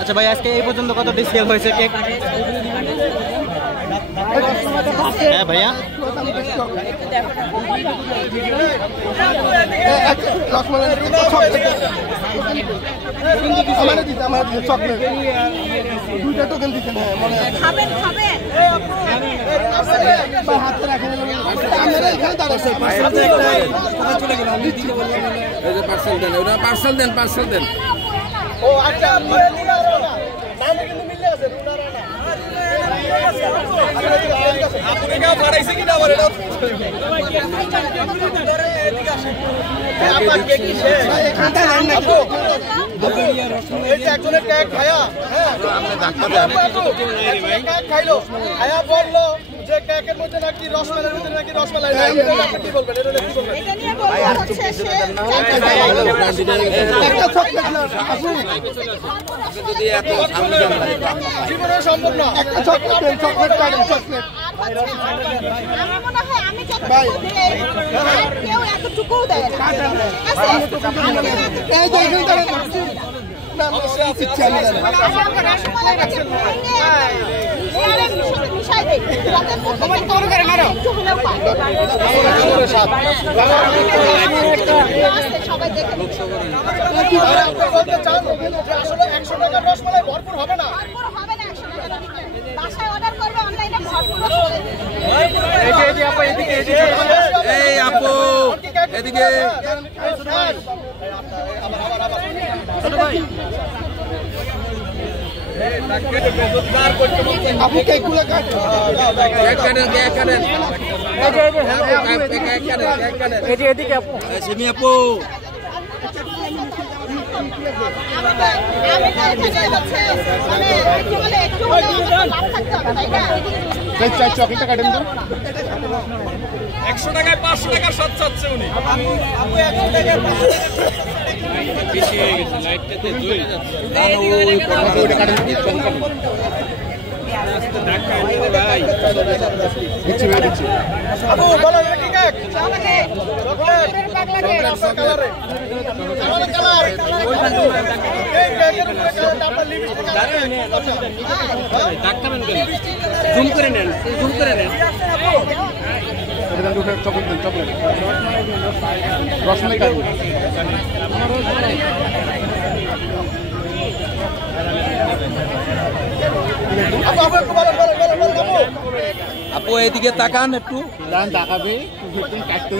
আচ্ছা ভাই, আজকে এই পর্যন্ত কত সেল হয়েছে কেক? হ্যাঁ ভাইয়া, দুইটা টোকেন দিচ্ছেন। হ্যাঁ, মনে আছে। পার্সেল দেন। ও আচ্ছা, কিন্তু মিলে আছে একজনের কেক খায়া খাইলো, খায়া বললো যে কেকের মধ্যে নাকি রসমালাইয়ের ভিতরে নাকি রসমালাই নাই। কি বলবেন জীবনে সম্ভব না। একটা চকলেট চকলেট বলতে চান আসলে 100 টাকার রসমালাই ভরপুর হবে না। আপু কেকগুলো কাটেন। এদিকে আপু, সেমি আপু, চকলেটটা কাটেন তো। 100 টাকায় 500 টাকার সব চাচ্ছে উনি। আপু 100 টাকায় বেশি হয়ে গেছে, লাইটটাতে জ্বলে যাচ্ছে। আপু বলো কি কেক? চকলেট কালারে কালার এই কেকের উপরে কালারটা আপনার লিপস্টিক আছে। জুম করে নেন। চকলেট রসমালাই কাটবো। আপু এইদিকে তাকান একটু। তাকাবে কাটতে